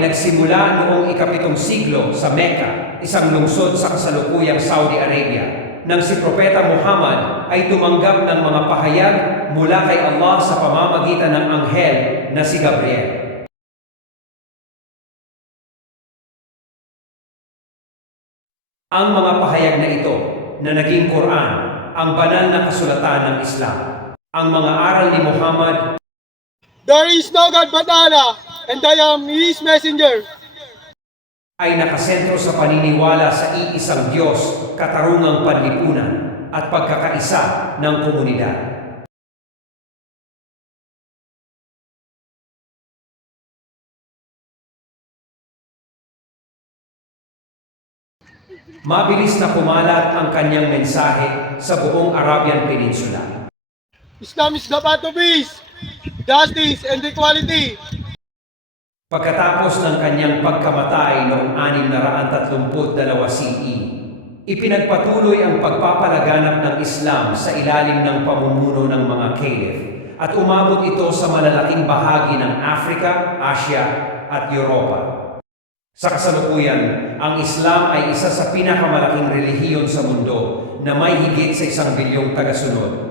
ay nagsimula noong ika-7 siglo sa Mecca, isang lungsod sa kasalukuyang Saudi Arabia, nang si Propeta Muhammad ay tumanggap ng mga pahayag mula kay Allah sa pamamagitan ng anghel na si Gabriel. Ang mga pahayag na ito na naging Quran, ang banal na kasulatan ng Islam. Ang mga aral ni Muhammad, There is no God but Allah, and I am His messenger. ay nakasentro sa paniniwala sa iisang Diyos, katarungang panlipunan at pagkakaisa ng komunidad. Mabilis na kumalat ang kanyang mensahe sa buong Arabian Peninsula. Islam is the path of peace, justice, and equality. Pagkatapos ng kanyang pagkamatay noong 632 CE, ipinagpatuloy ang pagpapalaganap ng Islam sa ilalim ng pamumuno ng mga caliph at umabot ito sa malalaking bahagi ng Africa, Asia at Europa. Sa kasalukuyan, ang Islam ay isa sa pinakamalaking relihiyon sa mundo na may higit sa 1 bilyong tagasunod.